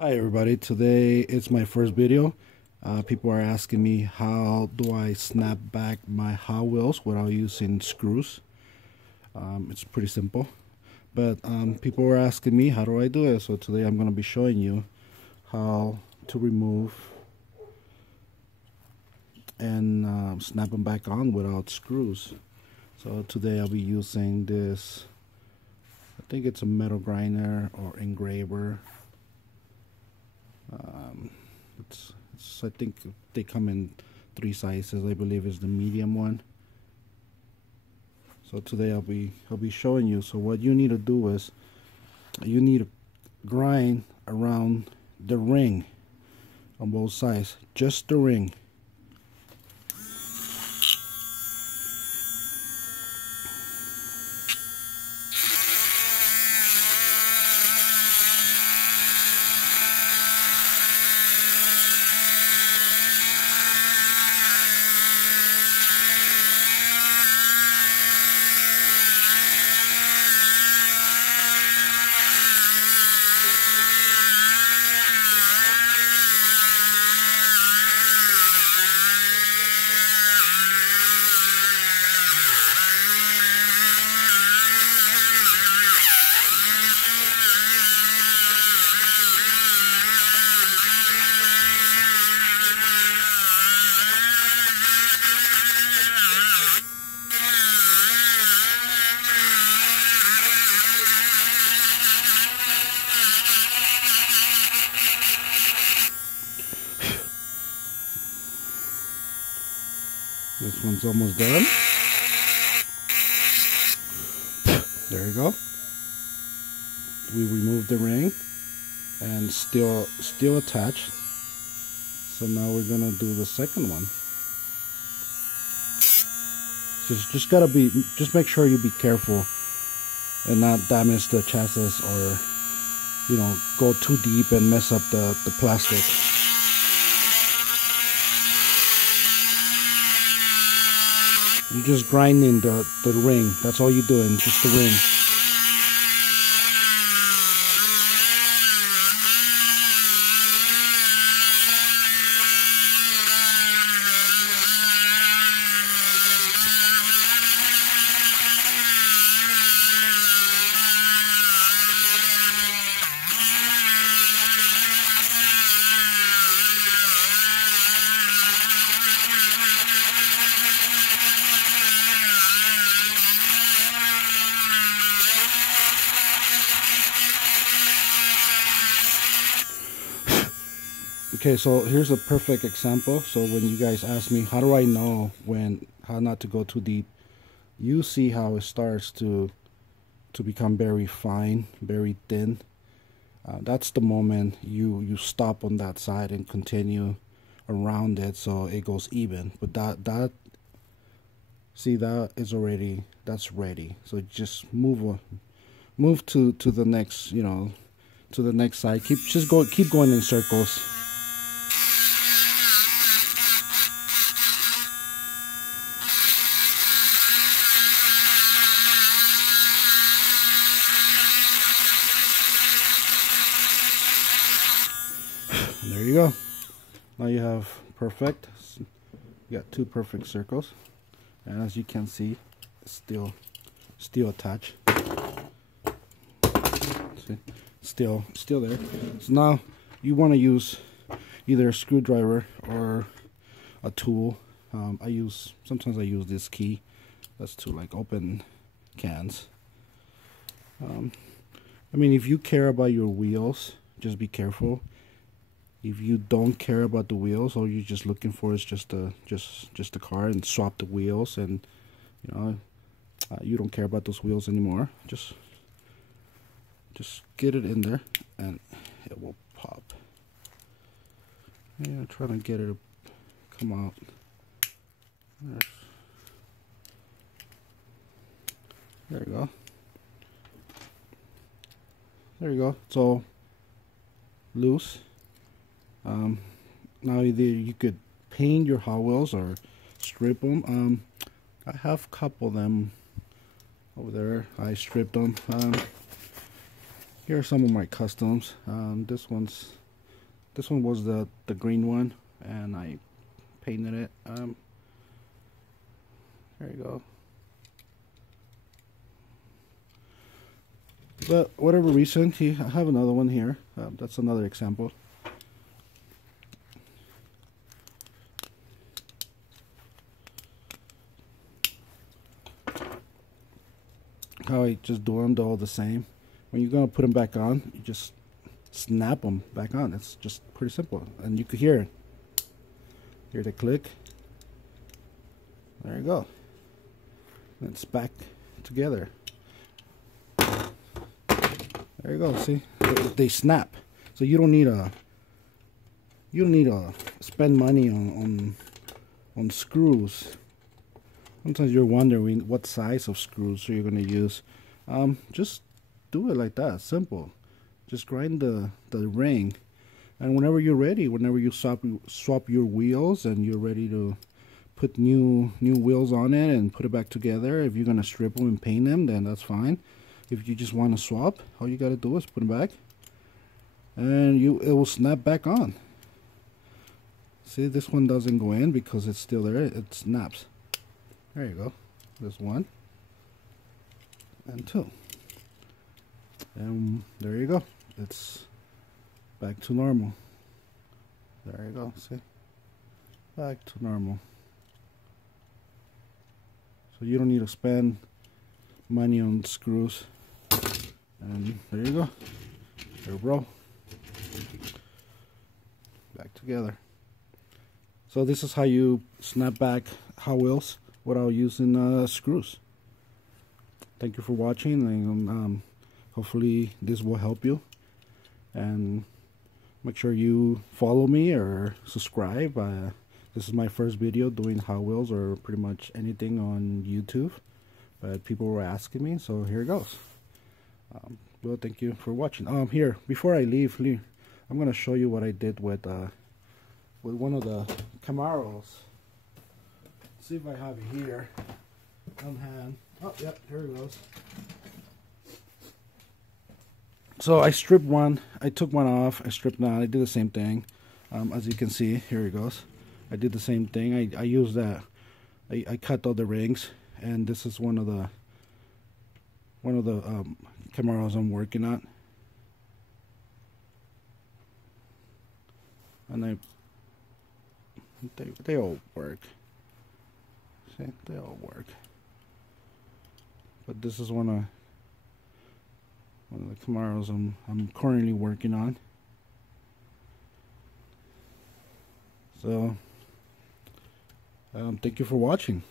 Hi everybody, today it's my first video. People are asking me how do I snap back my Hot Wheels without using screws. It's pretty simple, but people were asking me how do I do it, so today I'm going to be showing you how to remove and snap them back on without screws. So today I'll be using this, I think it's a metal grinder or engraver. I think they come in 3 sizes. I believe is the medium one. So today I'll be showing you. So what you need to do is you need to grind around the ring on both sides, just the ring. This one's almost done. There you go. We removed the ring and still attached. So now we're gonna do the second one. Just make sure you be careful and not damage the chassis or go too deep and mess up the plastic. You're just grinding the ring. That's all you're doing, just the ring. Okay, so here's a perfect example. So when you guys ask me, how do I know how not to go too deep? You see how it starts to become very fine, very thin. That's the moment you stop on that side and continue around it so it goes even. But that is already, that's ready. So just move to the next, to the next side. Keep going in circles. And there you go. Now you have perfect. You got 2 perfect circles, and as you can see, it's still attached. See? Still there. So now you want to use either a screwdriver or a tool. Sometimes I use this key. That's to like open cans. I mean, if you care about your wheels, just be careful. If you don't care about the wheels, all you're just looking for is just a car, and swap the wheels, and you don't care about those wheels anymore, just get it in there and it will pop. Yeah, trying to get it to come out. There you go. There you go. It's all loose. Now either you could paint your Hot Wheels or strip them. I have a couple of them over there. I stripped them. Here are some of my customs. This one's This one was the green one, and I painted it. There you go. But whatever reason, I have another one here. That's another example. How I just do them all the same. When you're gonna put them back on, you just snap them back on. It's just pretty simple, and you could hear it. Hear the click. There you go. And it's back together. There you go. See, they snap. So you don't need to spend money on screws. Sometimes you're wondering what size of screws you're gonna use. Just do it like that. Simple. Just grind the ring, and whenever you're ready, whenever you swap your wheels and you're ready to put new wheels on it and put it back together, if you're gonna strip them and paint them, then that's fine. If you just want to swap, all you gotta do is put them back, and it will snap back on. See, this one doesn't go in because it's still there. It snaps. There you go. There's one and two, and there you go. It's back to normal. There you go. See, back to normal. So you don't need to spend money on screws. And there you go. There, bro. Back together. So this is how you snap back Hot Wheels without using screws. Thank you for watching, and hopefully this will help you. And make sure you follow me or subscribe. This is my first video doing Hot Wheels or pretty much anything on YouTube, but people were asking me, so here it goes. Well, thank you for watching. Here, before I leave, I'm gonna show you what I did with one of the Camaros. See if I have it here on hand. Oh, yep, here it goes. So I stripped one. I took one off. I stripped none. I did the same thing. As you can see, here it goes. I did the same thing. I used that. I cut all the rings, and this is one of the Camaros I'm working on. And they all work. See, they all work. But this is one of the Camaros I'm currently working on. So thank you for watching.